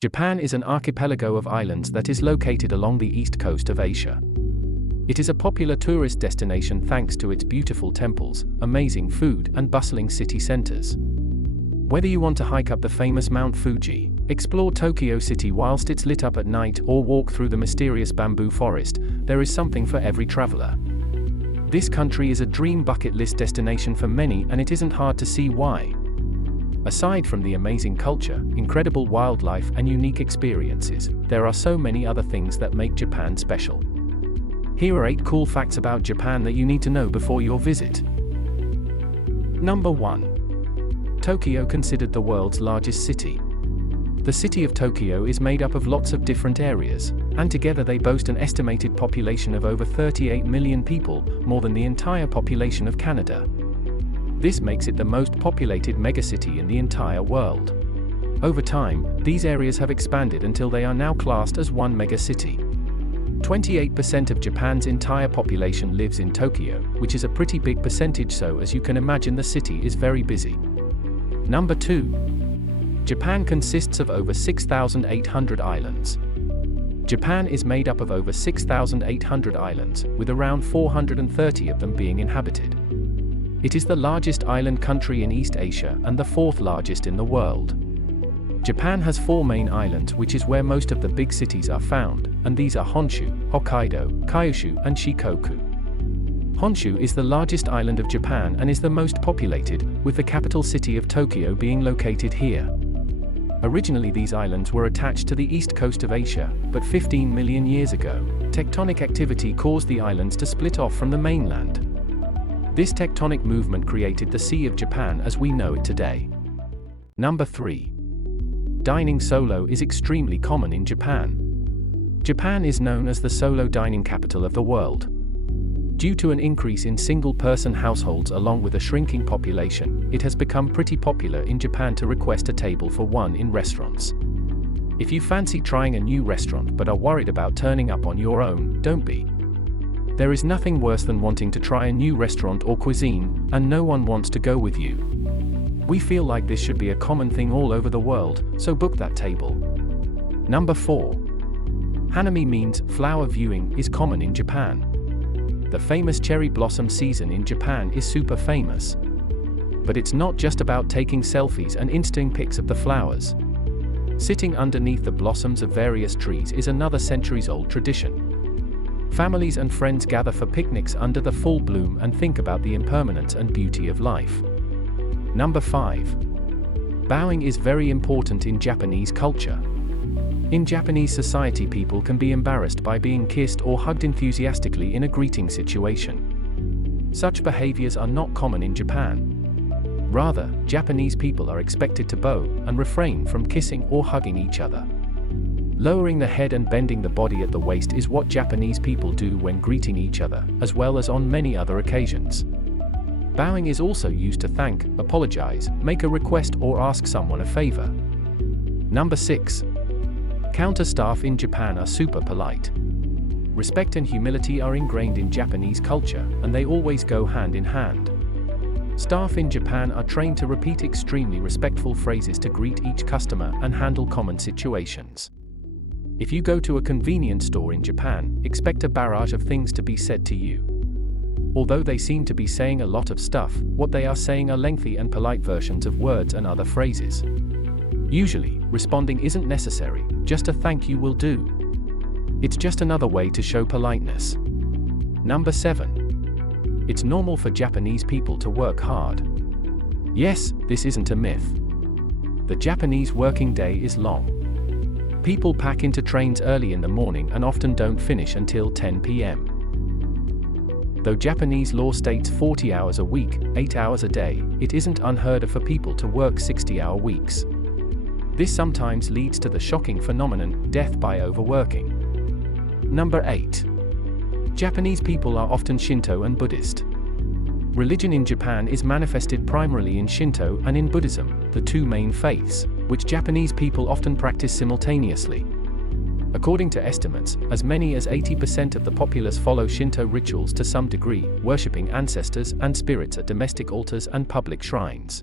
Japan is an archipelago of islands that is located along the east coast of Asia. It is a popular tourist destination thanks to its beautiful temples, amazing food, and bustling city centers. Whether you want to hike up the famous Mount Fuji, explore Tokyo City whilst it's lit up at night, or walk through the mysterious bamboo forest, there is something for every traveler. This country is a dream bucket list destination for many, and it isn't hard to see why. Aside from the amazing culture, incredible wildlife, and unique experiences, there are so many other things that make Japan special. Here are 8 cool facts about Japan that you need to know before your visit. Number 1. Tokyo, considered the world's largest city. The city of Tokyo is made up of lots of different areas, and together they boast an estimated population of over 38 million people, more than the entire population of Canada. This makes it the most populated megacity in the entire world. Over time, these areas have expanded until they are now classed as one megacity. 28% of Japan's entire population lives in Tokyo, which is a pretty big percentage, so as you can imagine the city is very busy. Number 2. Japan consists of over 6,800 islands. Japan is made up of over 6,800 islands, with around 430 of them being inhabited. It is the largest island country in East Asia and the 4th largest in the world. Japan has 4 main islands, which is where most of the big cities are found, and these are Honshu, Hokkaido, Kyushu, and Shikoku. Honshu is the largest island of Japan and is the most populated, with the capital city of Tokyo being located here. Originally these islands were attached to the east coast of Asia, but 15 million years ago, tectonic activity caused the islands to split off from the mainland. This tectonic movement created the Sea of Japan as we know it today. Number 3. Dining solo is extremely common in Japan. Japan is known as the solo dining capital of the world. Due to an increase in single-person households along with a shrinking population, it has become pretty popular in Japan to request a table for one in restaurants. If you fancy trying a new restaurant but are worried about turning up on your own, don't be. There is nothing worse than wanting to try a new restaurant or cuisine, and no one wants to go with you. We feel like this should be a common thing all over the world, so book that table. Number 4. Hanami means flower viewing is common in Japan. The famous cherry blossom season in Japan is super famous. But it's not just about taking selfies and instant pics of the flowers. Sitting underneath the blossoms of various trees is another centuries-old tradition. Families and friends gather for picnics under the full bloom and think about the impermanence and beauty of life. Number 5. Bowing is very important in Japanese culture. In Japanese society, people can be embarrassed by being kissed or hugged enthusiastically in a greeting situation. Such behaviors are not common in Japan. Rather, Japanese people are expected to bow and refrain from kissing or hugging each other. Lowering the head and bending the body at the waist is what Japanese people do when greeting each other, as well as on many other occasions. Bowing is also used to thank, apologize, make a request, or ask someone a favor. Number 6. Counter staff in Japan are super polite. Respect and humility are ingrained in Japanese culture, and they always go hand in hand. Staff in Japan are trained to repeat extremely respectful phrases to greet each customer and handle common situations. If you go to a convenience store in Japan, expect a barrage of things to be said to you. Although they seem to be saying a lot of stuff, what they are saying are lengthy and polite versions of words and other phrases. Usually, responding isn't necessary, just a thank you will do. It's just another way to show politeness. Number 7. It's normal for Japanese people to work hard. Yes, this isn't a myth. The Japanese working day is long. People pack into trains early in the morning and often don't finish until 10 p.m. Though Japanese law states 40 hours a week, 8 hours a day, it isn't unheard of for people to work 60-hour weeks. This sometimes leads to the shocking phenomenon, death by overworking. Number 8. Japanese people are often Shinto and Buddhist. Religion in Japan is manifested primarily in Shinto and in Buddhism, the 2 main faiths, which Japanese people often practice simultaneously. According to estimates, as many as 80% of the populace follow Shinto rituals to some degree, worshipping ancestors and spirits at domestic altars and public shrines.